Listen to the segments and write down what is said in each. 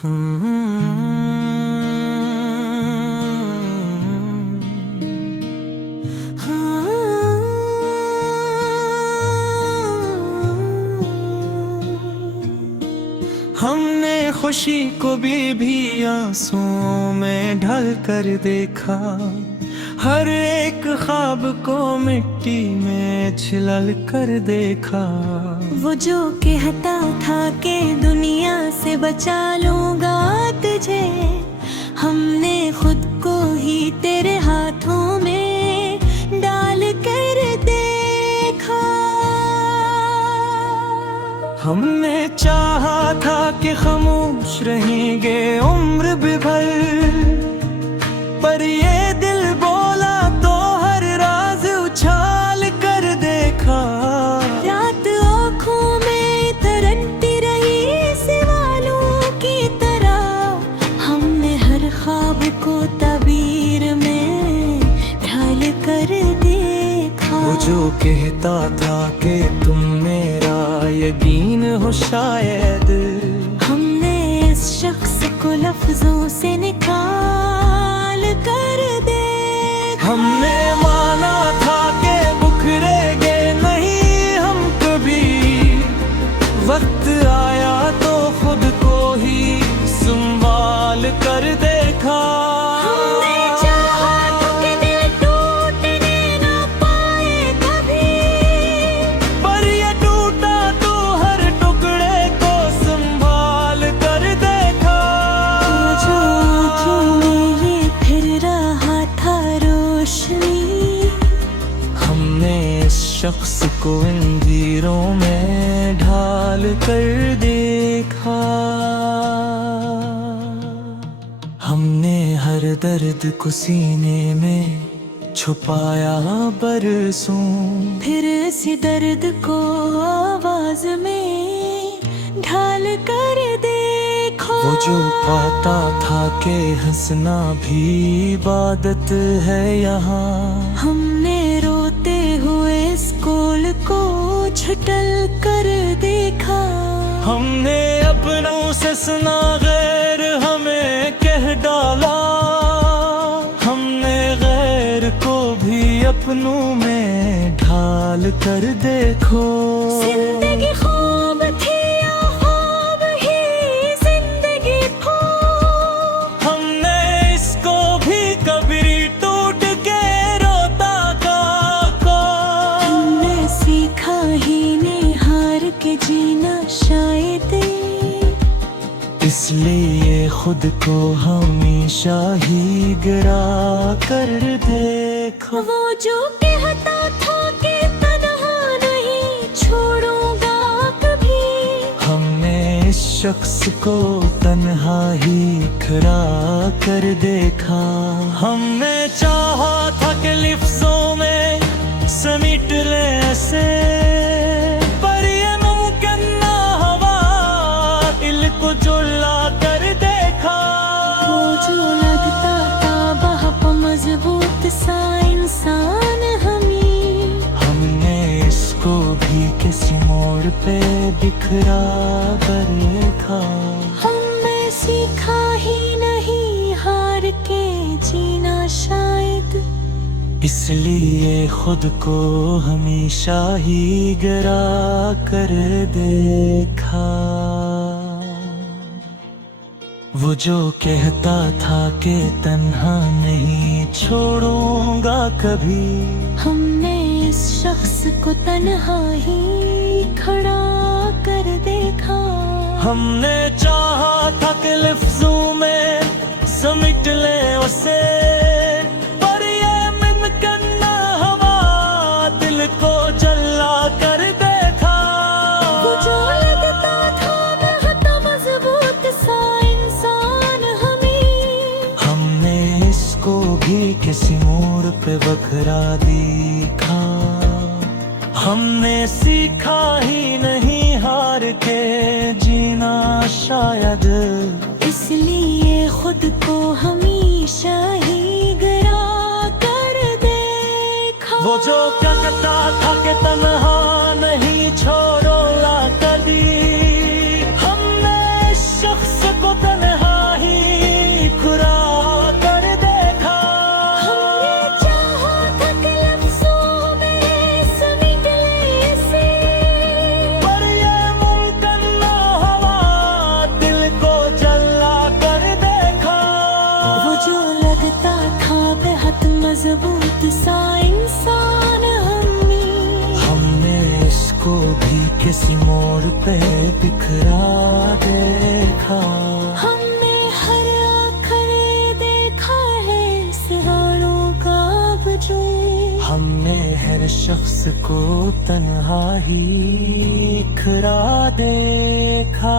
हमने खुशी को भी आंसुओं में ढल कर देखा, हर एक ख्वाब को मिट्टी में छिलल कर देखा। वो जो कहता था कि दुनिया से बचा लूंगा तुझे, हमने खुद को ही तेरे हाथों में डाल कर देखा। हमने चाहा था कि खामोश रहेंगे उम्र भर, पर ये दिल बोला तो हर राज उछाल कर देखा। रात आँखों में तरंती रही सवालों की तरह, हमने हर ख्वाब को तबीर में ढाल कर देखा। वो जो कहता था कि तुम मेरा यकीन हो शायद, हमने इस शख्स को लफ्जों से निकाल कर देखा। हमने माना था कि बिखरेंगे नहीं हम कभी, वक्त आया तो खुद को ही संभाल कर देखा। हमने चाहा था कि दिल टूटने ना पाए कभी, पर ये टूटा तो हर टुकड़े को संभाल कर देखा। जो आँखों में ये फिर रहा था रोशनी, हमने इस शख्स को अंधेरों में ढाल कर देखा। हमने हर दर्द को सीने में छुपाया बरसों, फिर इसी दर्द को आवाज में ढाल कर देखो। वो जो पाता था कि हंसना भी इबादत है यहाँ, हमने रोते हुए स्कूल को छुटल कर देखा। हमने अपनों से सुना गैर हमें कह डाला, हमने गैर को भी अपनों में ढाल कर देखो। जिंदगी ख्वाब थी या ख्वाब ही जिंदगी थो, हमने इसको भी कभी टूट के रोता को। हमने सीखा ही नहीं हार के जीना शायद, इसलिए खुद को हमेशा ही गिरा कर देखो। वो जो कहता था कि तन्हा नहीं छोड़ूंगा कभी, हमने इस शख्स को तन्हा ही खड़ा कर देखा। हमने चाहा था कि लफ्जों में समेट ले ऐसे, पर ये मुमकिन ना हुआ, दिल को जुला कर देखा। वो जो लगता था बहुत मजबूत सा इंसान हमें, हमने इसको भी किसी मोड़ पे बिखरा कर देखा। हमने सीखा ही नहीं हार के जीना शायद, इसलिए खुद को हमेशा ही गिरा कर देखा। वो जो कहता था कि तन्हा नहीं छोड़ूंगा कभी, हमने इस शख्स को तन्हा ही खड़ा कर देखा। हमने चाहा था कि लफ्जों में समेट ले उसे, पर ये मुमकिन ना हुआ, दिल को जला कर देखा। वो जो लगता था बहुत मजबूत सा इंसान हमें, हमने इसको भी किसी मोड़ पे बखरा देखा। हमने सीखा ही नहीं हार के जीना शायद, इसलिए खुद को हमेशा ही गिरा कर देखा। वो जो कहता था कि तन्हा नहीं छोड़ोला कभी, हमने इस शख्स को तन्हा मजबूत सा इंसान हमने इसको भी किसी मोड़ पे बिखरा देखा। हमने हर आखिर देखा है सहारों का वजूद। हमने हर शख्स को तन्हा ही खड़ा देखा।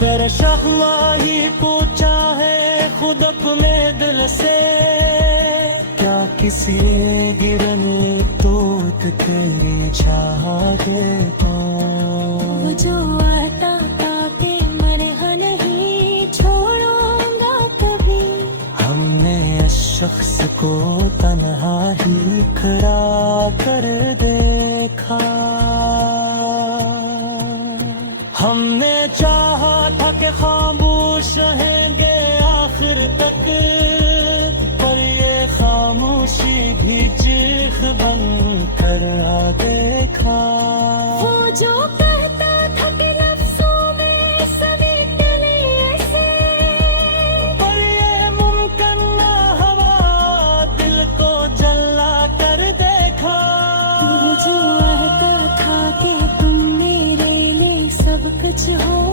फिर शख्वा ही पूछा है खुद अपने दिल से, क्या किसी गिरने तो तेरी चाह देखो। वो जो आता ताके मरहा नहीं छोड़ूंगा कभी। हमने इस शख्स को तन्हा ही खड़ा कर देखा। हमने चाहा था कि खामोश रहेंगे आखिर तक, पर ये खामोशी भी चीख बन कर आ देखा। वो जो कहता था कि लफ्जों में समेट नहीं ऐसे, पर ये मुमकिन ना हवा दिल को जला कर देखा। वो जो कहता था कि तुम मेरे लिए सब कुछ हो।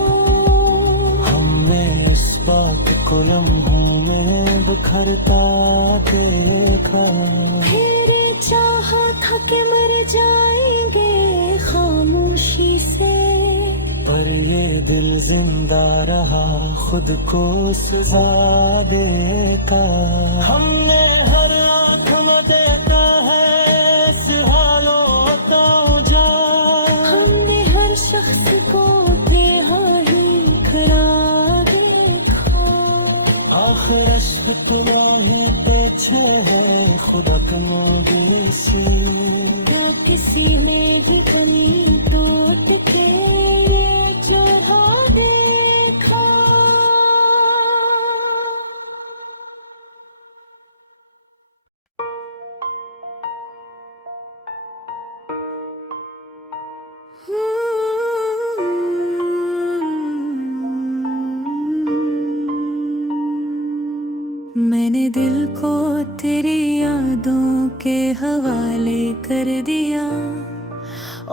हमने इस बात को लम्हों में बिखरता देखा। फिर चाहा था कि मर जाएंगे खामोशी से, पर ये दिल जिंदा रहा खुद को सजा देता। हमने हर आँख में देखा है इस हालों का उजाड़। हमने हर शख्स को बेहा ही खड़ा देखा। आखिर अश्क है पीछे है खुदा कमोगे सी। क्या किसी में भी कमी टूट के जो हा देखा। मैंने दिल को तेरी यादों के हवाले कर दिया,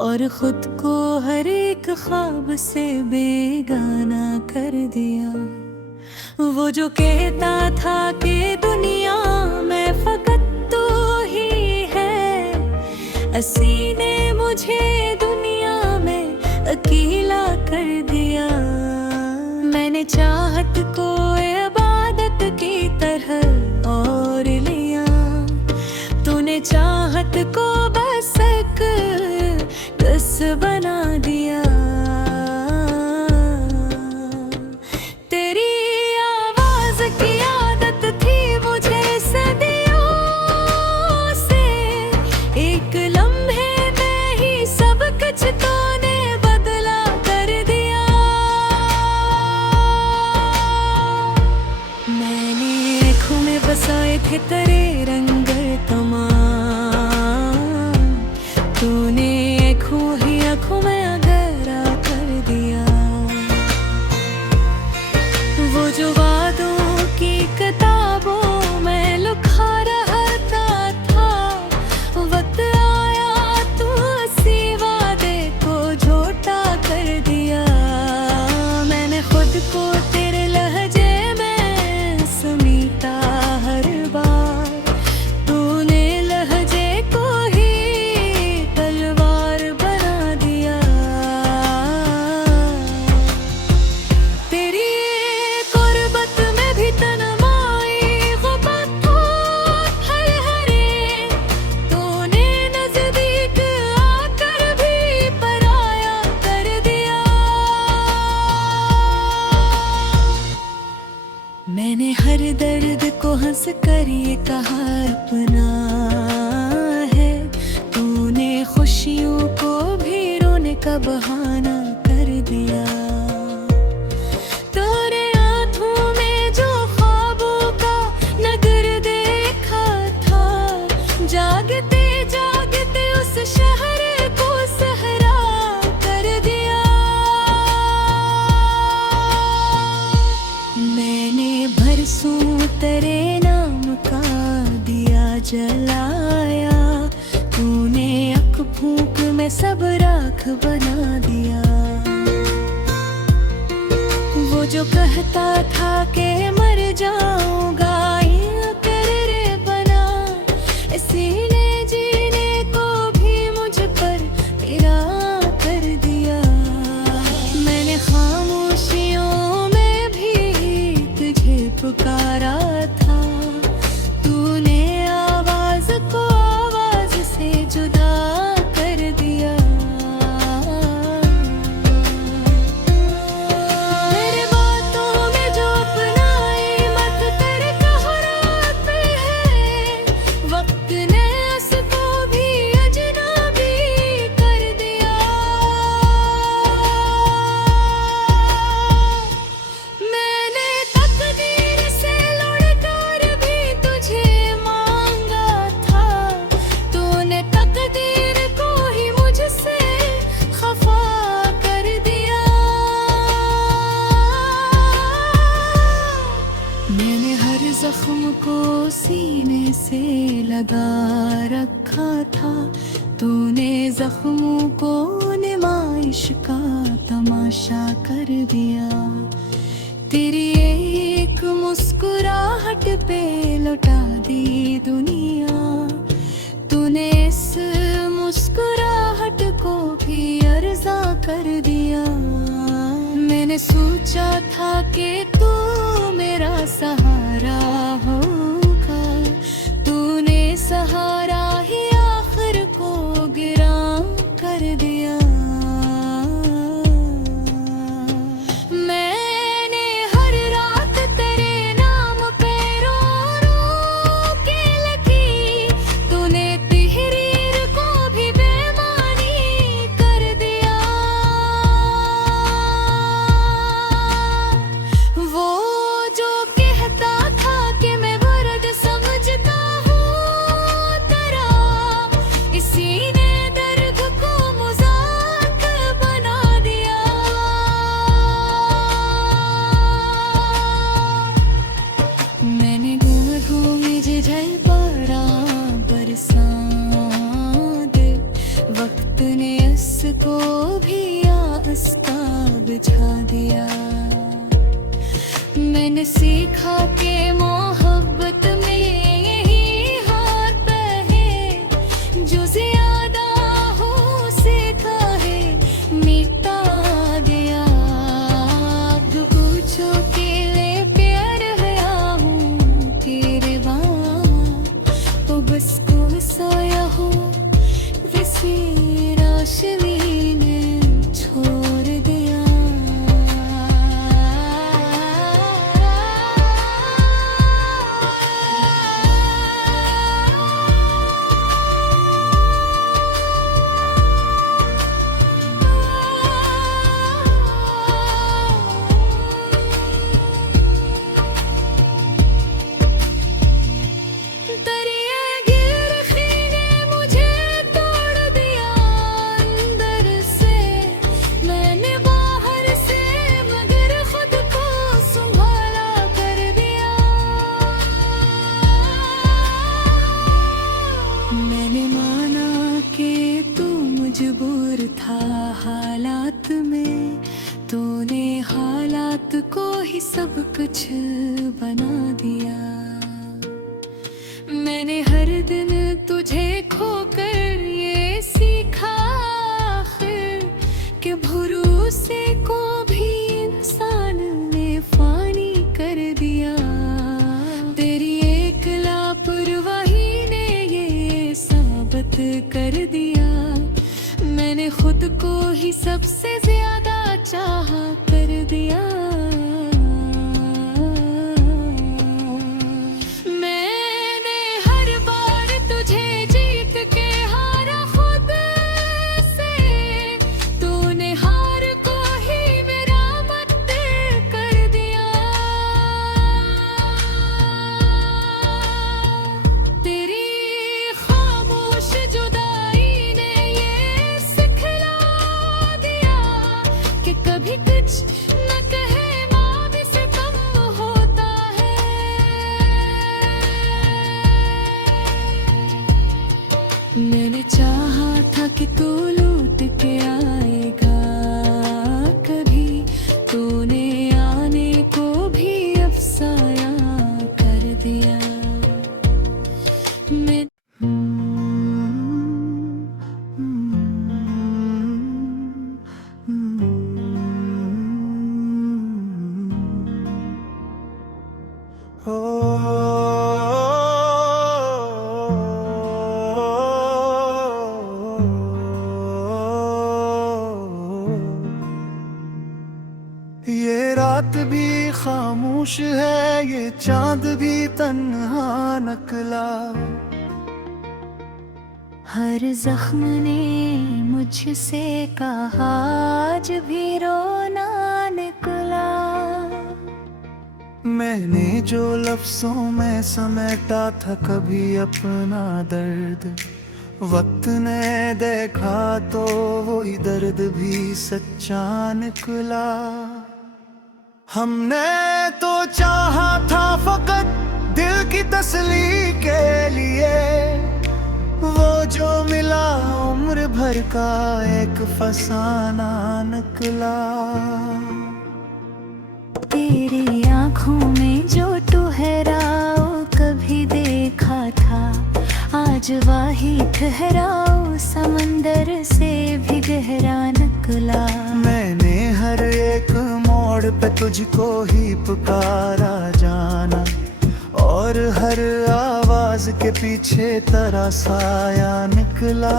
और खुद को हर एक ख्वाब से बेगाना कर दिया। वो जो कहता था कि दुनिया में फकत तू ही है, असी ने मुझे दुनिया में अकेला कर दिया। मैंने चाहत को इबादत की तरह और लिया, तूने चाहत को बस एक कस बना दिया। तेरी आवाज की आदत थी मुझे सदियों से, एक लम्हे में ही सब कुछ तूने बदला कर दिया। मैंने आँखों में बसाए थे तेरे रंग तमाम, तूने आँखों ही आँखों में अगरा कर दिया। वो जो वादों की किताबों में लिखा रहता था, वक्त आया तू उसी वादे को झूठा कर दिया। मैंने खुद को तेरे लहजे में समीटा हर बार, तूने लहजे को ही तलवार बना दिया। तेरी कुर्बत में भी तन्हाई गुर्बत हर हरे, तूने नजदीक आकर भी पराया कर दिया। मैंने हर दर्द को हंस कर ये कहा अपना है, तूने खुशियों को भी रोने का बहाना कर दिया। तेरे हाथों में जो ख्वाबों का नगर देखा था, जागते जागते उस तेरे नाम का दिया जलाया, तूने अख फूंक में सब राख बना दिया। वो जो कहता था कि मर जाऊंगा यूं तेरे बना, इसीने जीने को भी मुझ पर तेरा कर दिया। मैंने खामोशियों में भी तुझे पुकारा था, तूने आवाज को आवाज से जुदा कर दिया। मेरे बातों में जो अपनाई मत कर कहराते हैं, वक्त ने उसको भी अजनबी कर दिया। मैंने तकदीर से लड़कर भी तुझे मांगा था, तूने तकदीर को ही मुझसे खफा कर दिया। मैंने हर जख्म को सीने से लगा रखा था, तूने जख्मों को नुमाइश का तमाशा कर दिया। तेरी एक मुस्कुराहट पे लौटा दी दुनिया, तूने इस मुस्कुराहट को भी अर्ज़ा कर दिया। मैंने सोचा था कि तू मेरा सहारा होगा, तूने सहारा ही आखिर को गिरा कर दिया। मैंने हर रात तेरे नाम पे रो रो के लिखी, तूने तहरीर को भी बेमानी कर दिया। वो जो कहता था कि मैं वर्द समझता हूँ तेरा, इसी ने दर्द को मजाक बना दिया। मैंने गुनाहों में जिझल पड़ा बरसा दे, वक्त ने उसको भी आस्था बिछा दिया। मैंने सीखा कि मोहब्बत में यही हाथ है, जो ज्यादा हो सीखा है मिटा दिया। अब पूछो के लिए प्यार गया हूँ तेरे वहाँ, तो बस को सोया हो वैसी रोशनी ने छोड़ दिया। दरिया गिरखी ने मुझे तोड़ दिया अंदर से, मैंने बाहर से मगर खुद को संभाला कर दिया। मैंने माना कि तू मजबूर था हालात में, तूने हालात को ही सब कुछ बना दिया। मैंने हर दिन तुझे खोकर ये सीखा आखिर कि भरोसे को भी इंसान ने फानी कर दिया। तेरी एक लापरवाही ने ये साबित कर दिया, मैंने खुद को ही सबसे ज्यादा चाहा कर दिया। मैंने हर बार तुझे जीत के हारा खुद से, तूने हार को ही मेरा मत कर दिया। तेरी खामोश जुदाई ने ये सिखला दिया कि कभी कुछ न कहे ही तन्हा निकला। हर जख्म ने मुझसे कहा आज भी रोना निकला। मैंने जो लफ्जों में समेटा था कभी अपना दर्द, वक्त ने देखा तो वही दर्द भी सच्चा निकला। हमने तो चाहा था फकत दिल की तसल्ली के लिए, वो जो मिला उम्र भर का एक फसाना निकला। तेरी आँखों में जो ठहराओ कभी देखा था, आज वही ठहराओ समंदर से भी गहरा निकला। मैंने हर एक मोड़ पे तुझको ही पुकारा जाना, और हर आवाज के पीछे तेरा साया निकला।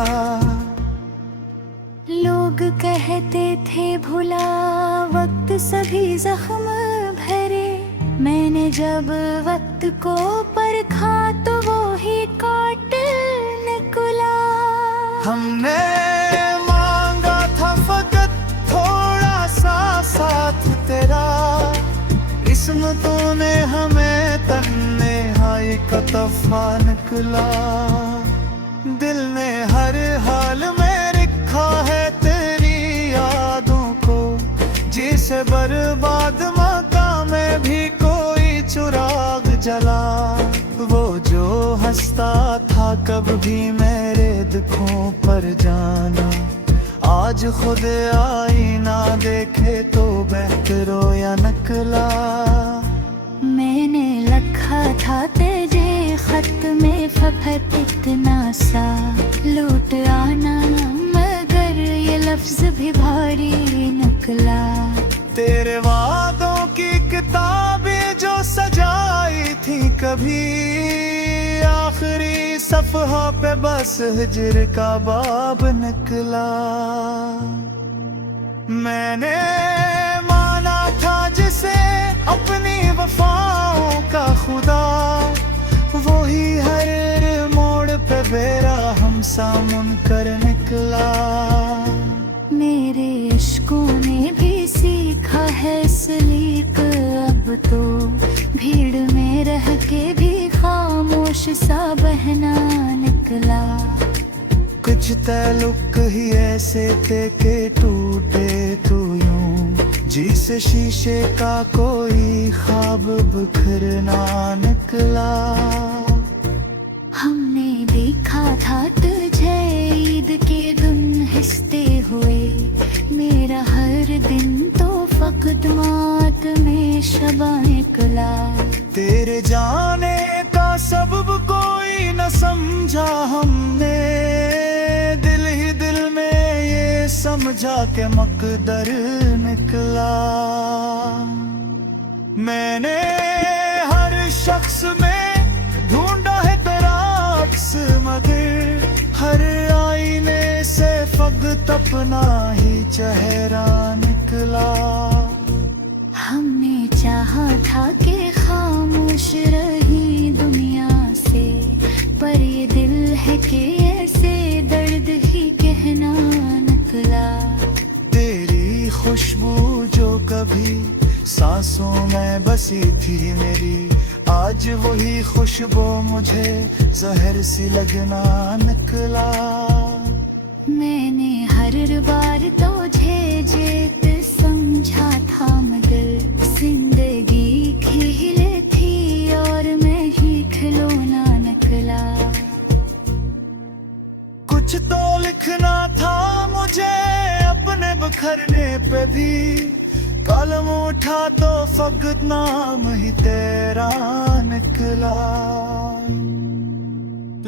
लोग कहते थे भुला वक्त सभी जख्म भरे, मैंने जब वक्त को परखा तो वो ही कातिल निकला। हमने मांगा था फकत थोड़ा सा साथ तेरा, किस्मतों ने हमें तन्हाई का तोहफा निकला। दिल ने हर हाल में लिखा है तेरी यादों को, जिसे बर्बाद मकाम में भी कोई चुराग जला। वो जो हंसता था कभी मेरे दुखों पर जाना, आज खुद आईना देखे तो बेहतर रोया निकला। मैंने लिखा था तेरे खत में फफत इतना सा, लौट आना मगर ये लफ्ज भी भारी निकला। तेरे वादों की किताबें जो सजाई थी कभी, आखिरी सफ़हा पे बस हिज्र का बाब निकला। मैंने माना था जिसे अपनी वफाओं का खुदा, वही हर मोड़ पे बेरा हमसा मुनकर निकला। मेरे इश्कों ने भी सीखा है सलीक, अब तो भीड़ में रह के भी खामोश सा बहना निकला। कुछ ताल्लुक ही ऐसे थे कि टूटे तो यूं, जिसे शीशे का कोई ख्वाब बिखरना निकला। हमने देखा था तुझे ईद के दिन हंसते हुए, मेरा हर दिन तो फकत मात में शबा निकला। तेरे जाने का सबब कोई न समझा हमने, दिल ही दिल में ये समझा के मकदर निकला। मैंने हर शख्स में ढूंढा है तेरा अक्स, मगर हर आईने से फकत अपना ही चेहरा निकला। हमने चाहा था कि खामोश रही दुनिया से, पर ये दिल है कि ऐसे दर्द ही कहना निकला। तेरी खुशबू जो कभी सांसों में बसी थी मेरी, आज वही खुशबू मुझे जहर सी लगना निकला। मैंने हर बार तुझे जीत समझा था, मगर जिंदगी खेल थी और मैं ही खिलौना निकला। कुछ तो लिखना था मुझे अपने बिखरने पे भी, कलम उठा तो फकत नाम ही तेरा निकला।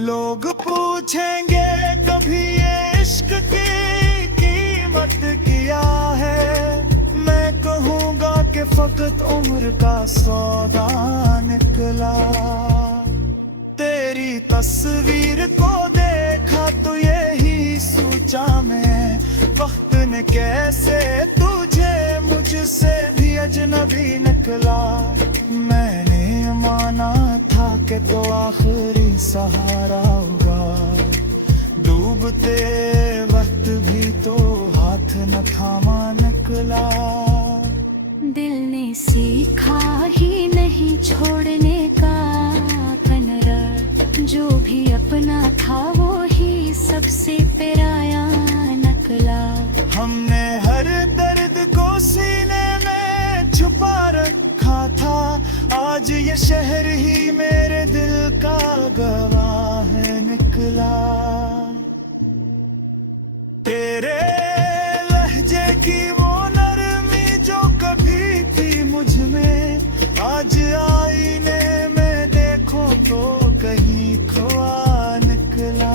लोग पूछेंगे कभी ये इश्क की कीमत क्या है, मैं कहूँगा कि फकत उम्र का सौदा निकला। तेरी तस्वीर को देखा तो यही सोचा मैं, वक्त ने कैसे तुझे मुझसे भी अजनबी निकला। मैंने माना के तो आखिरी सहारा होगा। डूबते वक्त भी तो हाथ न थामा निकला। दिल ने सीखा ही नहीं छोड़ने का कनरा, जो भी अपना था वो ही सबसे पराया नकला। हमने हर दर्द को सीने में छुपा रखा था, आज ये शहर ही मेरे दिल का गवाह है निकला। तेरे लहजे की वो नरमी जो कभी थी मुझ में, आज आईने में देखो तो कहीं खोआ निकला।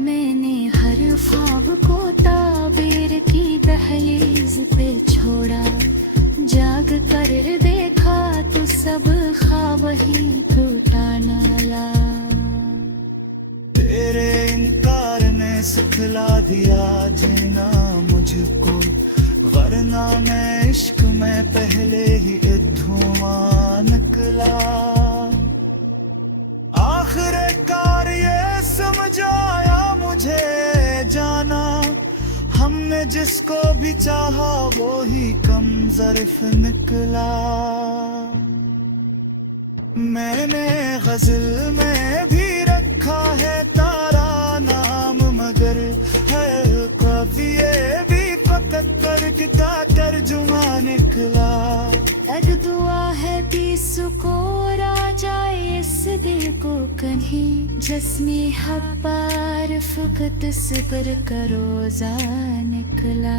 मैंने हर ख्वाब को ताबीर की दहलीज पे छोड़ा, जाग कर देखा तो सब ख्वाब ही टूटा नाला। तेरे इनकार ने सिखला दिया जीना मुझको, वरना मैं इश्क में पहले ही धुआं निकला। आखिरकार ये समझ आया मुझे जाना, हमने जिसको भी चाहा वो ही कम ज़र्फ निकला। मैंने गजल में भी रखा है तारा नाम, मगर है काफिए भी फकत कर्ज का तर्जुमा निकला। अग दुआ है सुकोर आ जाए इस दिल को कहीं, जिसमें हब्बार फकत सब्र करो जा निकला।